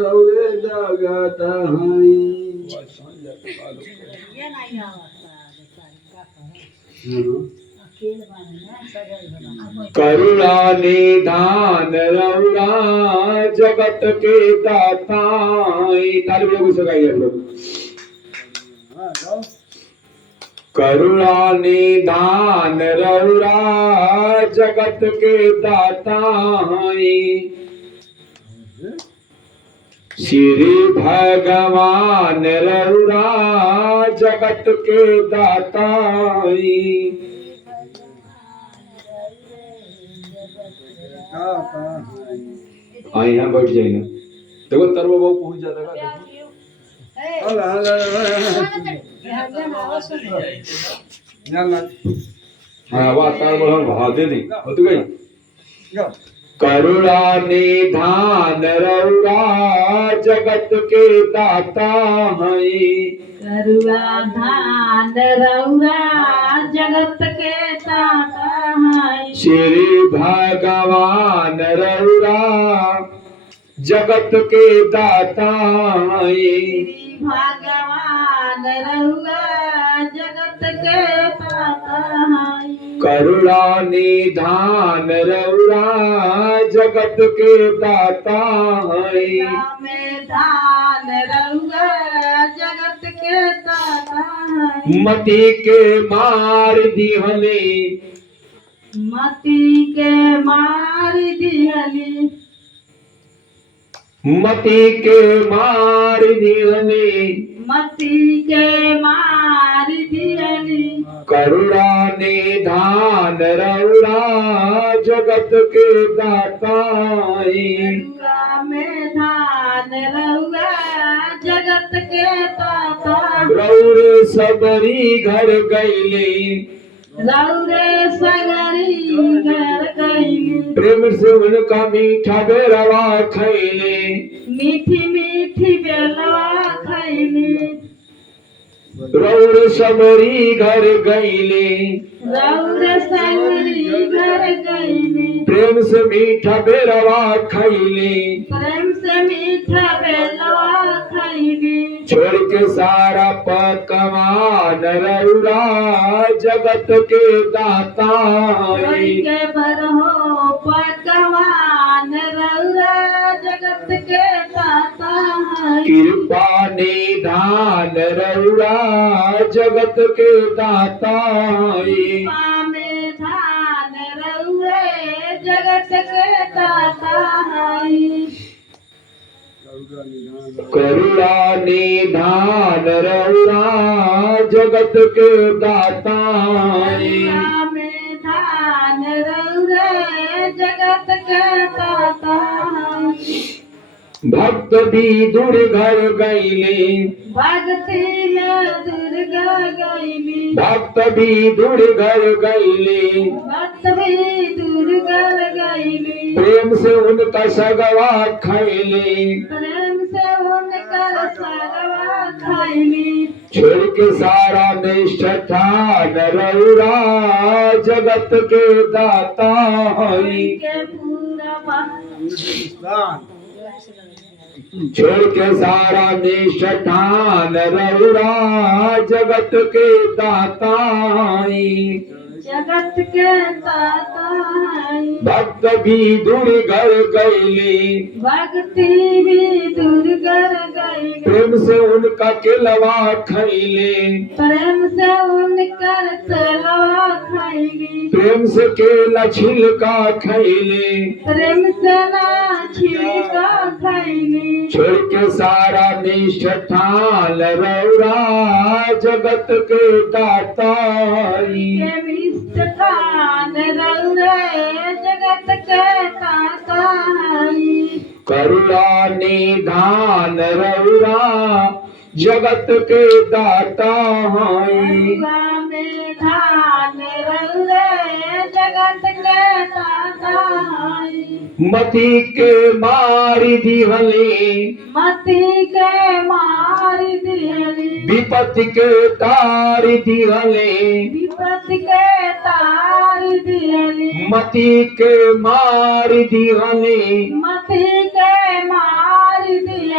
रौरे जगत हई। करुणा निधान रौरा जगत के दाताई। ताली बजा सकाइए आप लोग। करुणा निधान रौरा जगत के दाताई। श्री भगवान रौरा जगत के दाताई। हाँ यहाँ बैठ जाएगा। देखो तरवा बाबू पहुंच जाता है। हाँ वाह तार बढ़ा भाव दे दी हो तो गई। करुणा निधान रौरा जगत के दाता हई। करुणा धान रौरा जगत के दाता हई। श्री भगवान रौरा जगत के दाता हई। भगवान रौरा जगत के दाता हई। करुणा निधान रौरा जगत के दाता हई। धान रौरा जगत के दाता हई। मति के मार दिहले। मति के मार दिहली। मति के मार दिहले। मति के मार दिहली। करुणा निधान रौरा जगत के दाताई। करुणा में धान रौरा जगत के दाता। रौरे सबरी घर गईले। रौरे सगरी घर गईली। प्रेम से उनका मीठा बेरवा खैले। मीठी मीठी बेलवा खैली। रौर सबरी घर गईले। रौरे सगरी घर गईली। प्रेम से मीठा बेरवा खैले। प्रेम से मीठा बेलवा खैली। छोड़ के सारा पकवान रौरा जगत के दाता हई। के बरहो पकवान रौरा जगत के दाता हई। कृपा निधान रौरा जगत के दाता हई। में धान रौरे जगत के दाता हई। करुणा निधान रौरा जगत के दाता हई। में धान रौरे जगत के दाता हई। भक्त भी दूर घर गईले। भक्ति में दुर्गा गईली। भक्त भी दूर घर गईले। भक्त भी दुर्गा गईली। प्रेम से उनका सगवा खैले। प्रेम से उनकर सगवा खैली। छोड़ के सारा निष्ठान रौरा जगत के दाता हई। के पूरा छोड़ के सारा निष्ठान रौरा जगत के दाता हई। जगत के दाता हई। भक्त भी दूर घर गईले। भक्ति भी दुर्गा गईली। प्रेम से उनका केलवा खैले। प्रेम से उनकर तलवा खैली। प्रेम से केला छिलका खैले। प्रेम से ना छिलका खैली। छोड़ के सारा निष्ठान रौरा जगत के दाता हई। के मिष्ठान रौरे जगत के दाता हई। करुणा निधान रौरा जगत के दाता हई। में धान रौरे जगत के दाता हई। मति के मारी दिहले। मति के मार दिहली। विपत्ति के तार दिहले। विपत्ति के तार दिहली। मति के मार दिहले। मति के मार दिहली।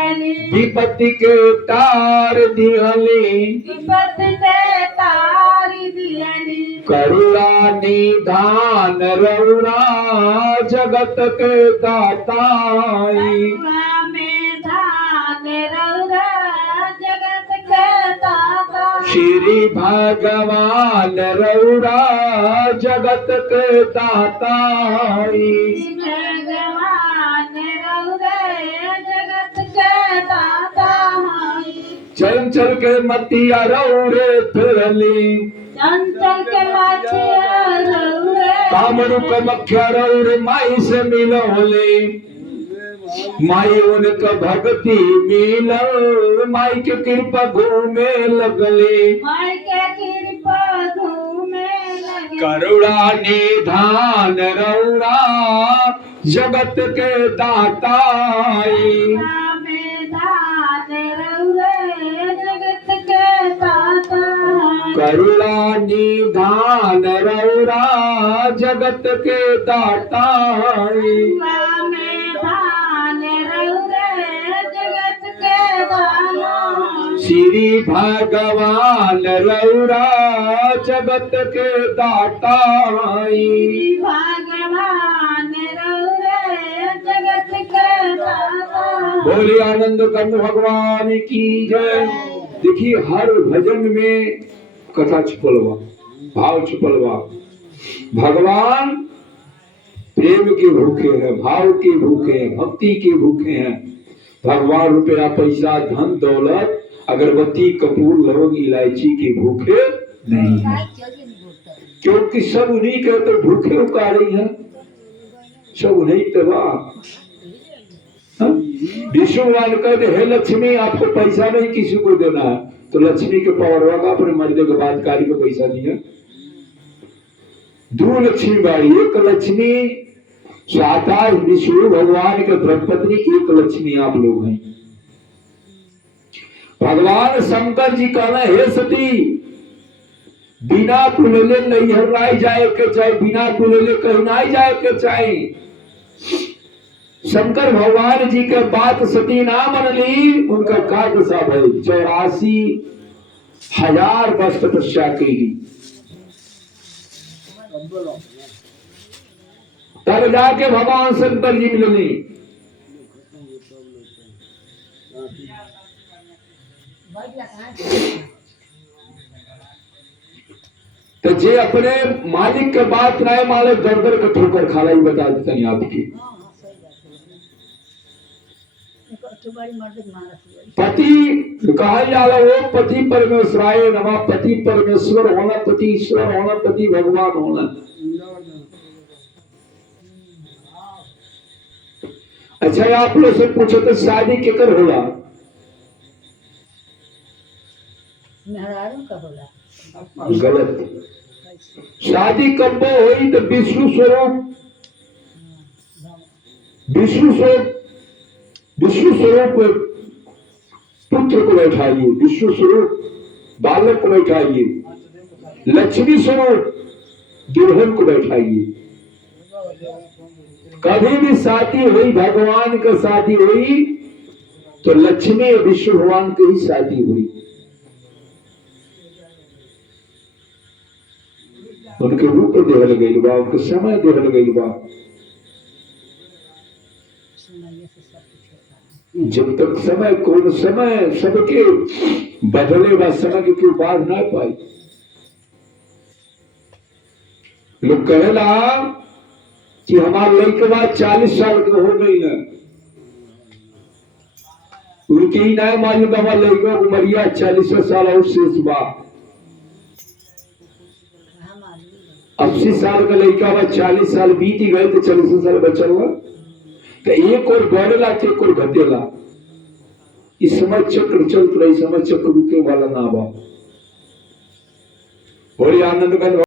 विपत्ति के तार दिहली विपत्ति के तारी दियली करुणा निधान रौरा जगत के दाताई करुणा में धान रौरा जगत के दाता श्री भगवान रौरा जगत के दाताई भगवान रौरा जगत के दाता चंचल के मतिया रौरे फिरली चंचल के माचिया रौरे कामरू के मख्या रौरे माई से मिलौले माई उनका भक्ति मिलल माई के कृपा घूमे लगले माई के कृपा घूमे लगे करुणा निधान रौरा जगत के दाताई में धान रौरे जगत के दाता करुणा निधान रौरा जगत के दाताई में धान रौरे जगत के दाता श्री भगवान रौरा जगत के दाताई भगवान रौरे जगत के दाता बोले आनंद कंद भगवान की जय। देखिए हर भजन में कथा छुपलवा भाव छुपलवा। भगवान प्रेम के भूखे हैं, भाव के भूखे हैं, भक्ति के भूखे हैं। भगवान रुपया पैसा धन दौलत अगरबत्ती कपूर लौंग इलायची के भूखे नहीं है, क्योंकि सब उन्हीं के तो भूखे उकारे हैं, सब उन्हीं तबा। विष्णु भगवान कहते हे लक्ष्मी आपको पैसा नहीं किसी को देना है, तो लक्ष्मी के पावर होगा अपने मर्दे के बाद कारी को पैसा दिया। दो लक्ष्मी बाई, एक लक्ष्मी साता विष्णु भगवान के धर्मपत्नी, एक लक्ष्मी आप लोग हैं। भगवान शंकर जी कहना हे सती बिना कुलेले नहीं हराई जाए के चाहे, बिना कुलेले कहीं ना जाए के चाहे। शंकर भगवान जी के बात सती ना मन ली, उनका का दशा भई 84,000 वर्ष तपस्या की। तब जाके भगवान शंकर जी मिलने। तो जे अपने मालिक के बात राय माले दर दर के ठोकर खाला ही बता देता नहीं आपकी। पति कहा जाला वो पति परमेश्वराय नमः, पति परमेश्वर होना, पति ईश्वर होना, पति भगवान होना। अच्छा आप लोग से पूछो तो शादी केकर होला? गलत। शादी कब हुई तो विष्णु स्वरूप पुत्र को बैठाइए, विष्णु स्वरूप बालक को बैठाइए, लक्ष्मी स्वरूप दुल्हन को बैठाइए। कभी भी शादी हुई भगवान का शादी हुई तो लक्ष्मी और विष्णु भगवान की ही शादी हुई। उनके रूप देहल गई बा, उनके समय देहल गई बा। जब तक समय कौन समय सबके बदले बा, समय की कोई बात ना पाई। लोग कहेला कि हमारे लड़के बाद 40 साल के हो गई है, उनकी ही ना मालूम हमारे लड़का उमरिया 40 साल और शेष बा। 80 साल का लड़का बा, 40 साल बीत गए तो 40 साल बचल हुआ। तो एक और बढ़ेला तो एक और घटेला। इस समय चक्र चलत रही, समय चक्र रुके वाला ना बा। और आनंद का